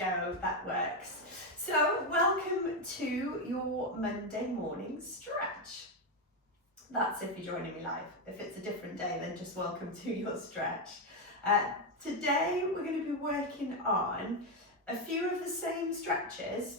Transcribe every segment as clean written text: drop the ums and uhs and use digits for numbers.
go, that works. So welcome to your Monday morning stretch. That's if you're joining me live. If it's a different day, then just welcome to your stretch. Today we're going to be working on a few of the same stretches,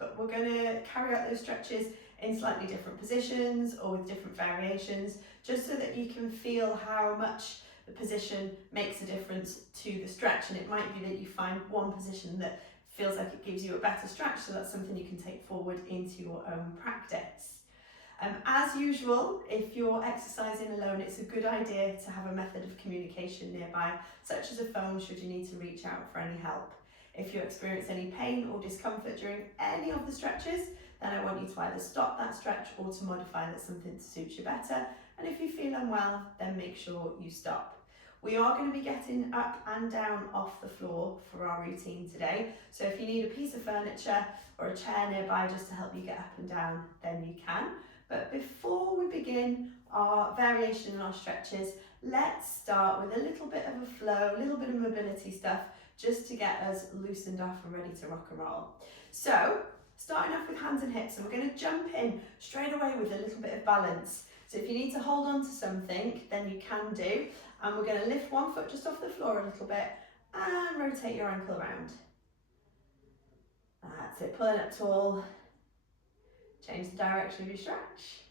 but we're going to carry out those stretches in slightly different positions or with different variations, just so that you can feel how much the position makes a difference to the stretch. And it might be that you find one position that feels like it gives you a better stretch, so that's something you can take forward into your own practice. As usual, if you're exercising alone, it's a good idea to have a method of communication nearby, such as a phone should you need to reach out for any help. If you experience any pain or discomfort during any of the stretches, then I want you to either stop that stretch or to modify that something to suit you better. And if you feel unwell, then make sure you stop. We are going to be getting up and down off the floor for our routine today. So if you need a piece of furniture or a chair nearby just to help you get up and down, then you can. But before we begin our variation in our stretches, let's start with a little bit of a flow, a little bit of mobility stuff, just to get us loosened off and ready to rock and roll. So, starting off with hands and hips, and we're going to jump in straight away with a little bit of balance. So if you need to hold on to something, then you can do. And we're going to lift one foot just off the floor a little bit and rotate your ankle around. That's it, pulling up tall. Change the direction of your stretch.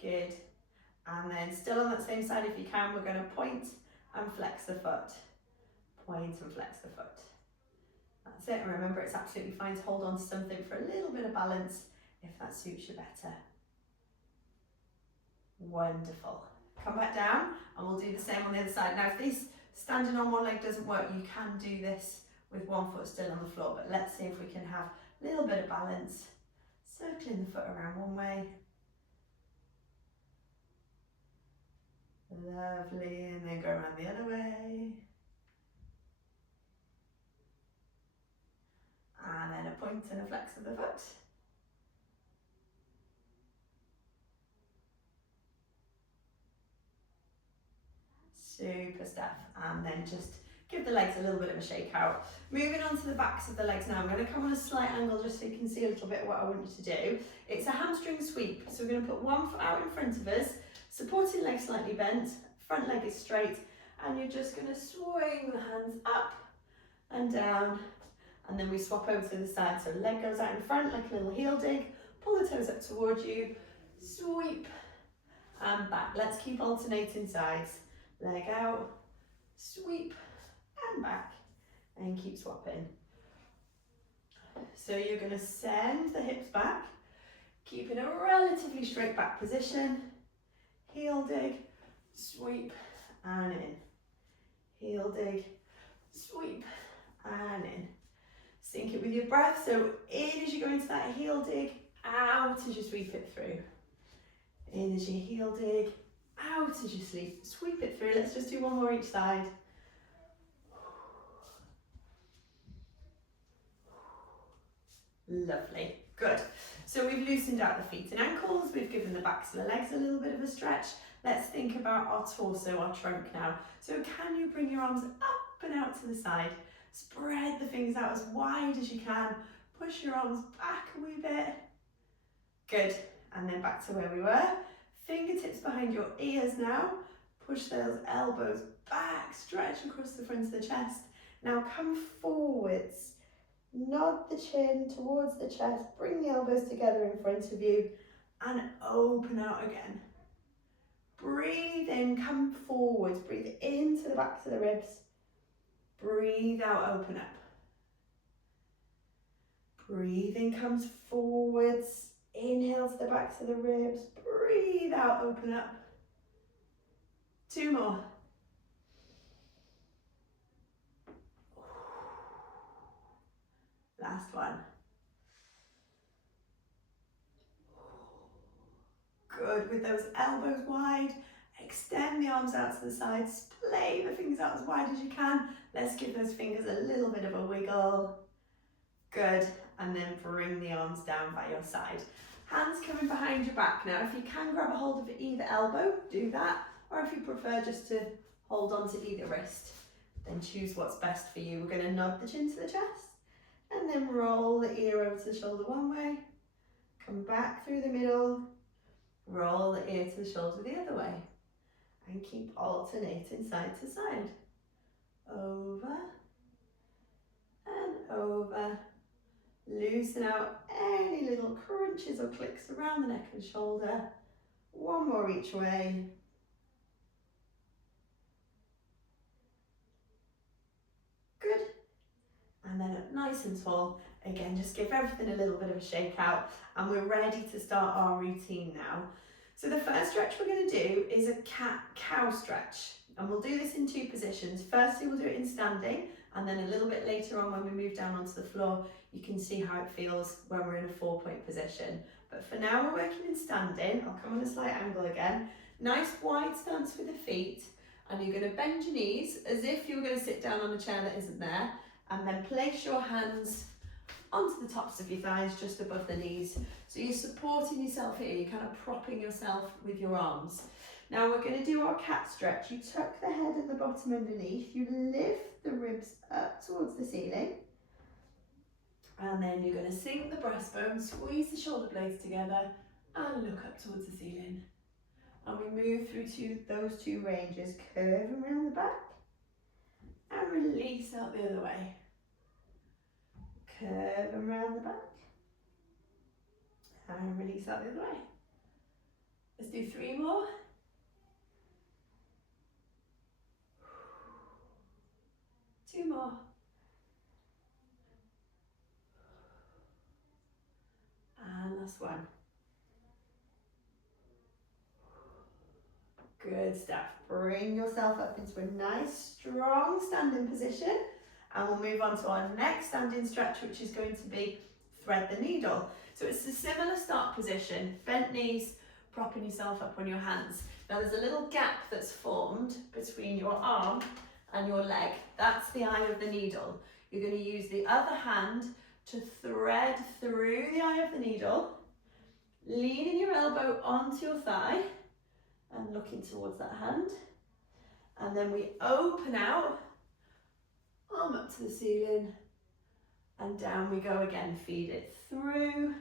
Good. And then still on that same side, if you can, we're going to point and flex the foot. Point and flex the foot. That's it. And remember, it's absolutely fine to hold on to something for a little bit of balance if that suits you better. Wonderful. Come back down and we'll do the same on the other side. Now, if this standing on one leg doesn't work, you can do this with one foot still on the floor, but let's see if we can have a little bit of balance. Circling the foot around one way. Lovely, and then go around the other way. And then a point and a flex of the foot. Super stuff. And then just give the legs a little bit of a shake out. Moving on to the backs of the legs now. I'm going to come on a slight angle just so you can see a little bit of what I want you to do. It's a hamstring sweep. So we're going to put one foot out in front of us, supporting leg slightly bent, front leg is straight, and you're just going to swing the hands up and down, and then we swap over to the side. So leg goes out in front like a little heel dig, pull the toes up towards you, sweep and back. Let's keep alternating sides. Leg out, sweep and back, and keep swapping. So you're going to send the hips back, keeping a relatively straight back position. Heel dig, sweep and in. Heel dig, sweep and in. Sync it with your breath. So in as you go into that heel dig, out as you sweep it through. In as you heel dig, out as you sweep it through. Let's just do one more each side. Lovely, good. So we've loosened out the feet and ankles, we've given the backs of the legs a little bit of a stretch. Let's think about our torso, our trunk now. So can you bring your arms up and out to the side? Spread the fingers out as wide as you can. Push your arms back a wee bit. Good, and then back to where we were. Fingertips behind your ears now. Push those elbows back, stretch across the front of the chest. Now come forwards. Nod the chin towards the chest, bring the elbows together in front of you and open out again. Breathe in, come forwards, breathe into the backs of the ribs. Breathe out, open up. Breathe in, comes forwards, inhale to the backs of the ribs, breathe out, open up. Two more. Last one. Good, with those elbows wide, extend the arms out to the side, splay the fingers out as wide as you can. Let's give those fingers a little bit of a wiggle. Good, and then bring the arms down by your side. Hands coming behind your back now. If you can grab a hold of either elbow, do that. Or if you prefer just to hold on to either wrist, then choose what's best for you. We're going to nod the chin to the chest and then roll the ear over to the shoulder one way, come back through the middle, roll the ear to the shoulder the other way, and keep alternating side to side. Over and over. Loosen out any little crunches or clicks around the neck and shoulder. One more each way. Good. And then up nice and tall. Again, just give everything a little bit of a shake out, and we're ready to start our routine now. So the first stretch we're going to do is a cat-cow stretch, and we'll do this in two positions. Firstly, we'll do it in standing, and then a little bit later on when we move down onto the floor, you can see how it feels when we're in a 4-point position. But for now, we're working in standing. I'll come on a slight angle again. Nice wide stance with the feet, and you're going to bend your knees as if you were going to sit down on a chair that isn't there, and then place your hands onto the tops of your thighs just above the knees. So you're supporting yourself here, you're kind of propping yourself with your arms. Now we're going to do our cat stretch. You tuck the head at the bottom underneath, you lift the ribs up towards the ceiling, and then you're going to sink the breastbone, squeeze the shoulder blades together and look up towards the ceiling. And we move through those two ranges, curve around the back and release out the other way. Curve around the back and release out the other way. Let's do 3 more. Two more. And last one. Good stuff. Bring yourself up into a nice, strong standing position. And we'll move on to our next standing stretch, which is going to be thread the needle. So it's a similar start position, bent knees, propping yourself up on your hands. Now there's a little gap that's formed between your arm and your leg. That's the eye of the needle. You're going to use the other hand to thread through the eye of the needle, leaning your elbow onto your thigh and looking towards that hand. And then we open out, arm up to the ceiling, and down we go again. Feed it through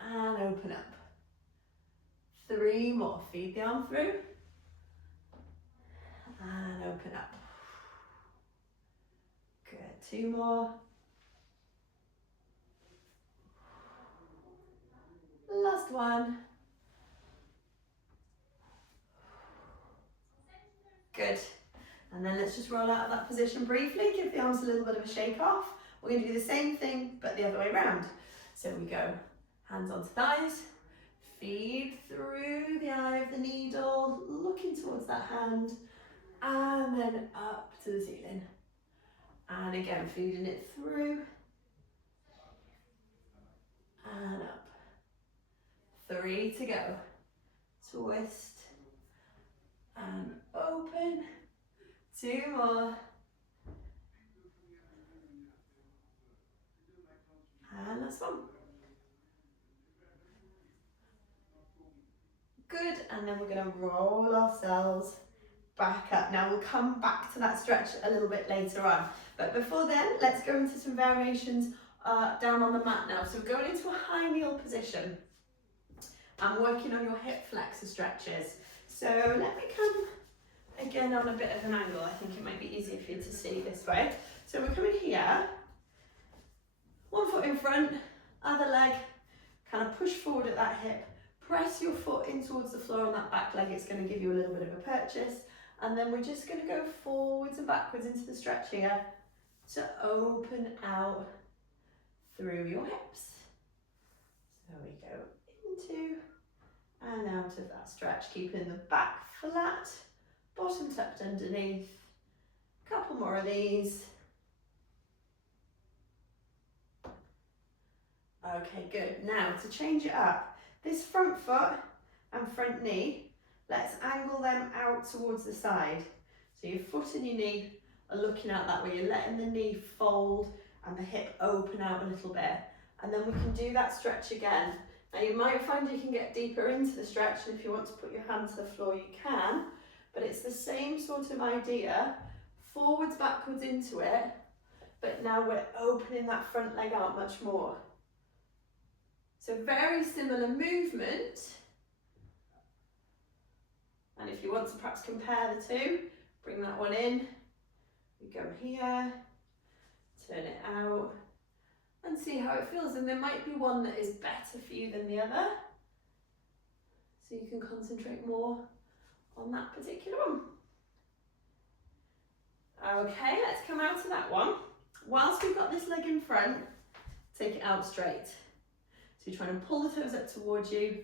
and open up. 3 more. Feed the arm through and open up. Good. 2 more. Last one. Good. And then let's just roll out of that position briefly. Give the arms a little bit of a shake off. We're going to do the same thing, but the other way around. So we go hands onto thighs, feed through the eye of the needle, looking towards that hand, and then up to the ceiling. And again, feeding it through and up. 3 to go. Twist and open. 2 more. And last one. Good, and then we're going to roll ourselves back up. Now we'll come back to that stretch a little bit later on. But before then, let's go into some variations down on the mat now. So we're going into a high kneel position. I'm working on your hip flexor stretches. So let me come again on a bit of an angle. I think it might be easier for you to see this way. So we're coming here, 1 foot in front, other leg, kind of push forward at that hip, press your foot in towards the floor on that back leg. It's going to give you a little bit of a purchase. And then we're just going to go forwards and backwards into the stretch here to open out through your hips. So we go into and out of that stretch, keeping the back flat, bottom tucked underneath. Couple more of these. Okay, good. Now to change it up, this front foot and front knee, let's angle them out towards the side. So your foot and your knee are looking out that way. You're letting the knee fold and the hip open out a little bit. And then we can do that stretch again. Now you might find you can get deeper into the stretch, and if you want to put your hand to the floor you can, but it's the same sort of idea, forwards, backwards into it, but now we're opening that front leg out much more. So very similar movement. And if you want to perhaps compare the two, bring that one in. We go here, turn it out, and see how it feels. And there might be one that is better for you than the other, so you can concentrate more on that particular one. Okay, let's come out of that one. Whilst we've got this leg in front, take it out straight. So you're trying to pull the toes up towards you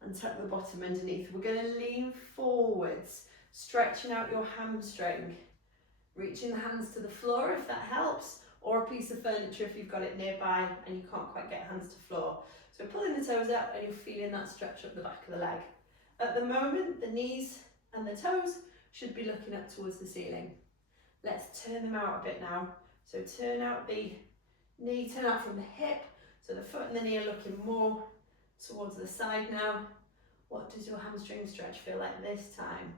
and tuck the bottom underneath. We're going to lean forwards, stretching out your hamstring, reaching the hands to the floor if that helps, or a piece of furniture if you've got it nearby and you can't quite get hands to floor. So pulling the toes up and you're feeling that stretch up the back of the leg. At the moment, the knees and the toes should be looking up towards the ceiling. Let's turn them out a bit now. So turn out the knee, turn out from the hip, so the foot and the knee are looking more towards the side now. What does your hamstring stretch feel like this time?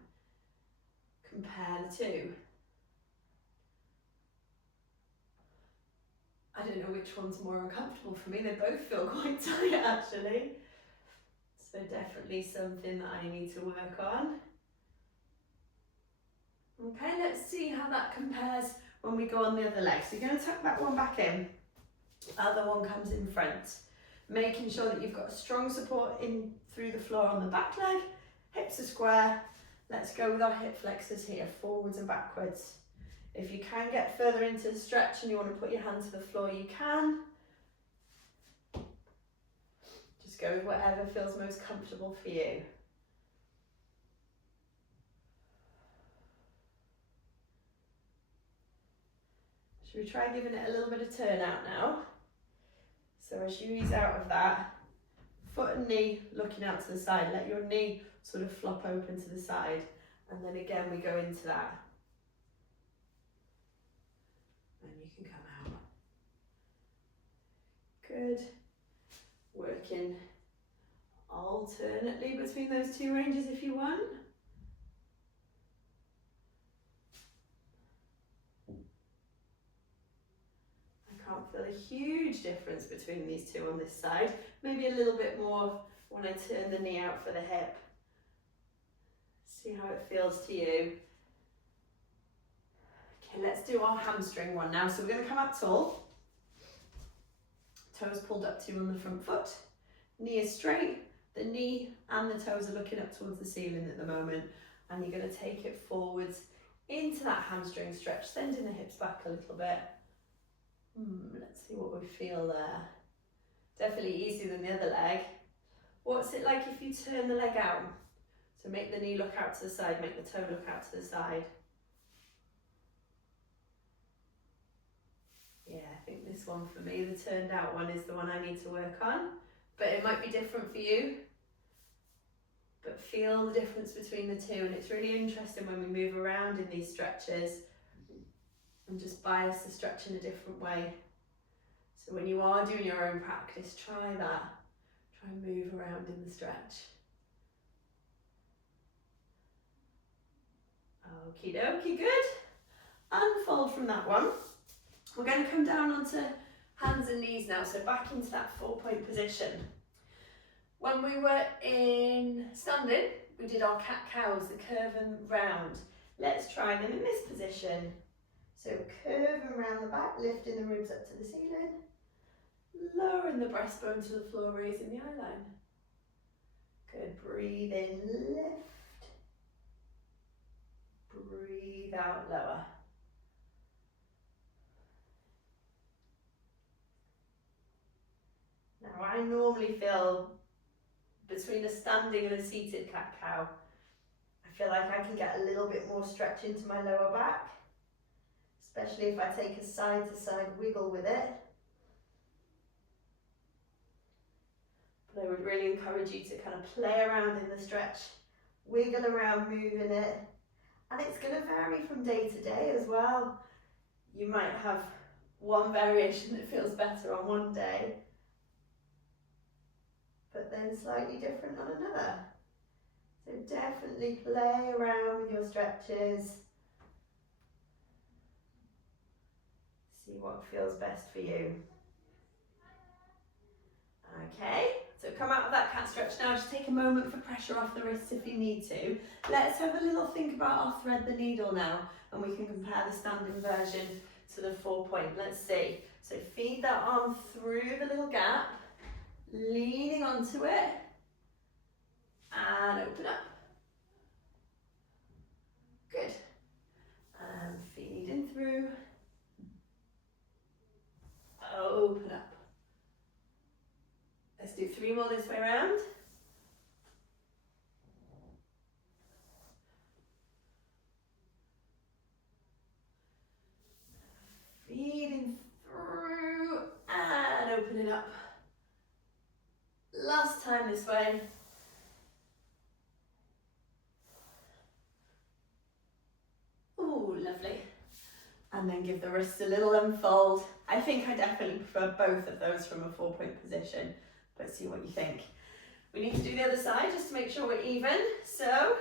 Compare the two. I don't know which one's more uncomfortable for me. They both feel quite tight actually. So definitely something that I need to work on. Okay, let's see how that compares when we go on the other leg. So you're going to tuck that one back in. Other one comes in front. Making sure that you've got strong support in through the floor on the back leg. Hips are square. Let's go with our hip flexors here, forwards and backwards. If you can get further into the stretch and you want to put your hand to the floor, you can. Just go with whatever feels most comfortable for you. Should we try giving it a little bit of turn out now? So as you ease out of that, foot and knee looking out to the side, let your knee sort of flop open to the side, and then again we go into that. And you can come out. Good. Working alternately between those two ranges if you want. I can't feel a huge difference between these two on this side. Maybe a little bit more when I turn the knee out for the hip. See how it feels to you. Okay, let's do our hamstring one now. So we're going to come up tall. Toes pulled up to you on the front foot. Knee is straight. The knee and the toes are looking up towards the ceiling at the moment. And you're going to take it forwards into that hamstring stretch, sending the hips back a little bit. Let's see what we feel there. Definitely easier than the other leg. What's it like if you turn the leg out? So make the knee look out to the side, make the toe look out to the side. Yeah, I think this one for me, the turned out one, is the one I need to work on. But it might be different for you. But feel the difference between the two, and it's really interesting when we move around in these stretches and just bias the stretch in a different way. So when you are doing your own practice, try that. Try and move around in the stretch. Okie dokie, good. Unfold from that one. We're going to come down onto hands and knees now, so back into that 4-point position. When we were in standing, we did our cat-cows, the curve and round. Let's try them in this position. So curve and round the back, lifting the ribs up to the ceiling, lowering the breastbone to the floor, raising the eye line. Good, breathe in, lift. Breathe out, lower. Now I normally feel between a standing and a seated cat-cow, I feel like I can get a little bit more stretch into my lower back, especially if I take a side-to-side wiggle with it. But I would really encourage you to kind of play around in the stretch, wiggle around, moving it. And it's going to vary from day to day as well. You might have one variation that feels better on one day, but then slightly different on another. So definitely play around with your stretches. See what feels best for you. Okay, so come out of that cat stretch now. Just take a moment for pressure off the wrists if you need to. Let's have a little think about our thread the needle now, and we can compare the standing version to the 4-point. Let's see. So feed that arm through the little gap, leaning onto it, and open up. Good. And feeding through, open up. Let's do 3 more this way around. Feeding through and opening up. Last time this way. Ooh, lovely. And then give the wrists a little unfold. I think I definitely prefer both of those from a 4-point position, but see what you think. We need to do the other side just to make sure we're even. So,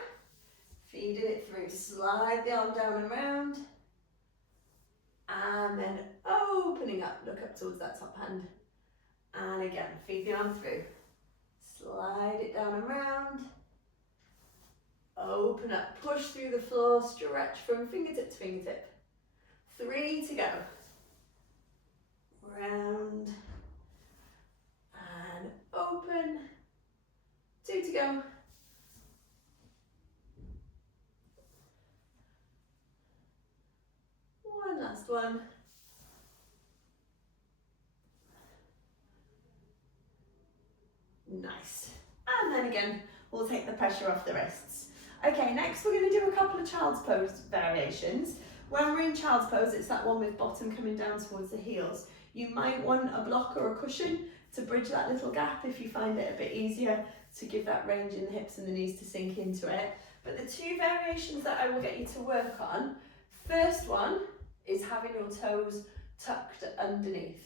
feeding it through, slide the arm down and round, and then opening up, look up towards that top hand. And again, feed the arm through, slide it down and round, open up, push through the floor, stretch from fingertip to fingertip. 3 to go. Round and open. 2 to go. One last one. Nice. And then again, we'll take the pressure off the wrists. Okay, next we're going to do a couple of child's pose variations. When we're in child's pose, it's that one with bottom coming down towards the heels. You might want a block or a cushion to bridge that little gap if you find it a bit easier to give that range in the hips and the knees to sink into it. But the 2 variations that I will get you to work on, first one is having your toes tucked underneath.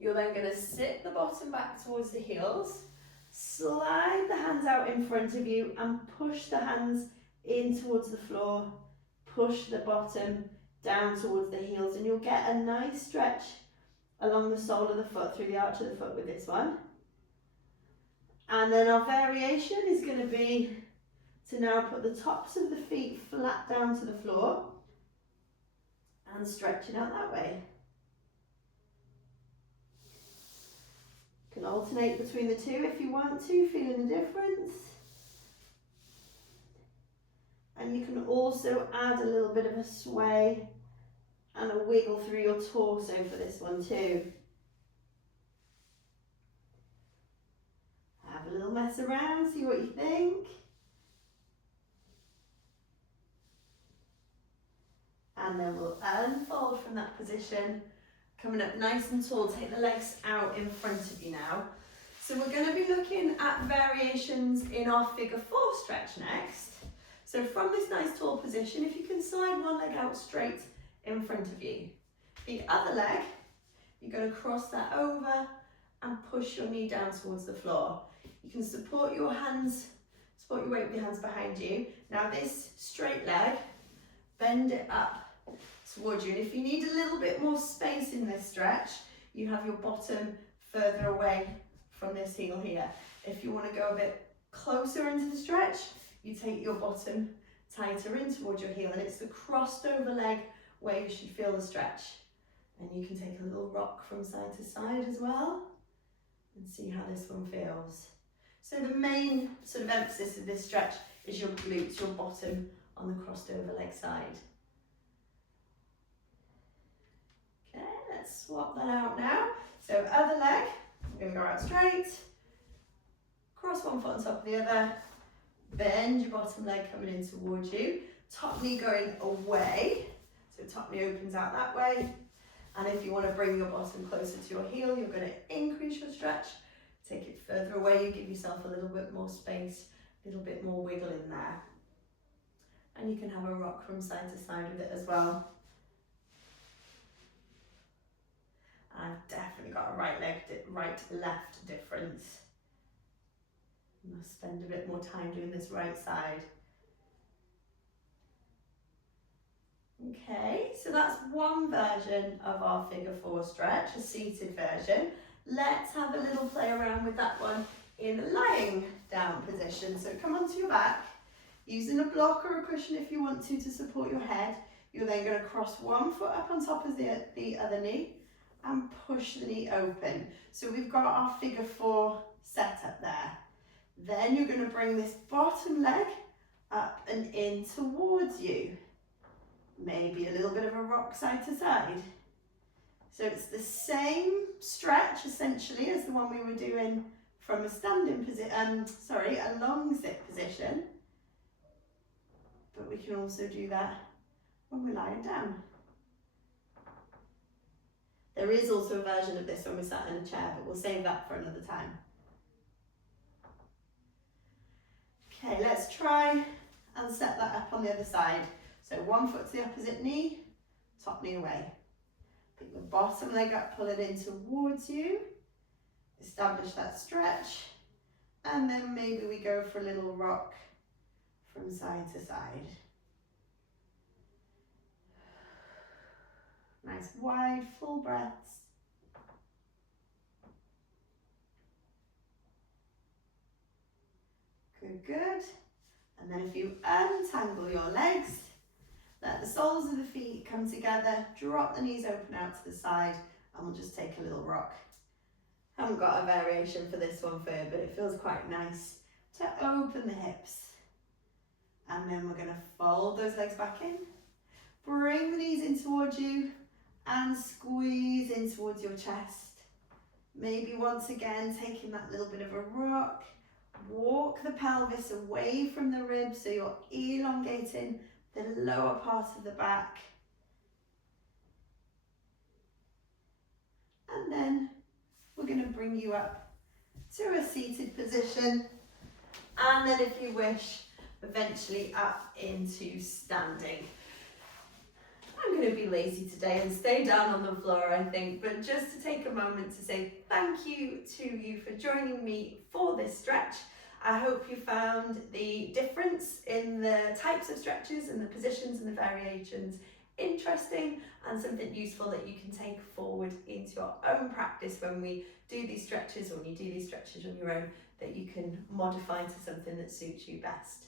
You're then going to sit the bottom back towards the heels, slide the hands out in front of you and push the hands in towards the floor, push the bottom down towards the heels, and you'll get a nice stretch along the sole of the foot, through the arch of the foot with this one. And then our variation is going to be to now put the tops of the feet flat down to the floor and stretching out that way. You can alternate between the 2 if you want to, feeling the difference. And you can also add a little bit of a sway and a wiggle through your torso for this one too. Have a little mess around, see what you think. And then we'll unfold from that position. Coming up nice and tall, take the legs out in front of you now. So we're going to be looking at variations in our figure 4 stretch next. So from this nice tall position, if you can slide one leg out straight in front of you. The other leg, you're going to cross that over and push your knee down towards the floor. You can support your hands, support your weight with your hands behind you. Now this straight leg, bend it up towards you. And if you need a little bit more space in this stretch, you have your bottom further away from this heel here. If you want to go a bit closer into the stretch, you take your bottom tighter in towards your heel, and it's the crossed over leg where you should feel the stretch. And you can take a little rock from side to side as well and see how this one feels. So the main sort of emphasis of this stretch is your glutes, your bottom on the crossed over leg side. Okay, let's swap that out now. So other leg, I'm going to go out straight, cross one foot on top of the other, bend your bottom leg coming in towards you, top knee going away, so top knee opens out that way. And if you want to bring your bottom closer to your heel, you're going to increase your stretch, take it further away, you give yourself a little bit more space, a little bit more wiggle in there. And you can have a rock from side to side with it as well. I've definitely got a right left difference. I'm going to spend a bit more time doing this right side. Okay, so that's one version of our figure 4 stretch, a seated version. Let's have a little play around with that one in the lying down position. So come onto your back, using a block or a cushion if you want to support your head. You're then going to cross one foot up on top of the other knee and push the knee open. So we've got our figure 4 set up there. Then you're going to bring this bottom leg up and in towards you. Maybe a little bit of a rock side to side. So it's the same stretch essentially as the one we were doing from a standing position, a long sit position. But we can also do that when we're lying down. There is also a version of this when we're sat in a chair, but we'll save that for another time. Okay, let's try and set that up on the other side. So one foot to the opposite knee, top knee away. Pick the bottom leg up, pull it in towards you. Establish that stretch. And then maybe we go for a little rock from side to side. Nice wide, full breaths. Good, good. And then if you untangle your legs, let the soles of the feet come together, drop the knees open out to the side, and we'll just take a little rock. I haven't got a variation for this one, but it feels quite nice to open the hips. And then we're going to fold those legs back in, bring the knees in towards you, and squeeze in towards your chest. Maybe once again, taking that little bit of a rock, walk the pelvis away from the ribs so you're elongating the lower part of the back. And then we're going to bring you up to a seated position. And then if you wish, eventually up into standing. I'm going to be lazy today and stay down on the floor, I think, but just to take a moment to say thank you to you for joining me for this stretch. I hope you found the difference in the types of stretches and the positions and the variations interesting and something useful that you can take forward into your own practice when we do these stretches, or when you do these stretches on your own, that you can modify to something that suits you best.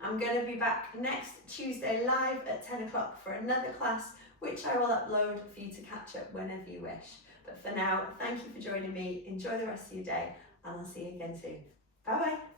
I'm going to be back next Tuesday live at 10 o'clock for another class, which I will upload for you to catch up whenever you wish. But for now, thank you for joining me. Enjoy the rest of your day, and I'll see you again soon. Bye bye.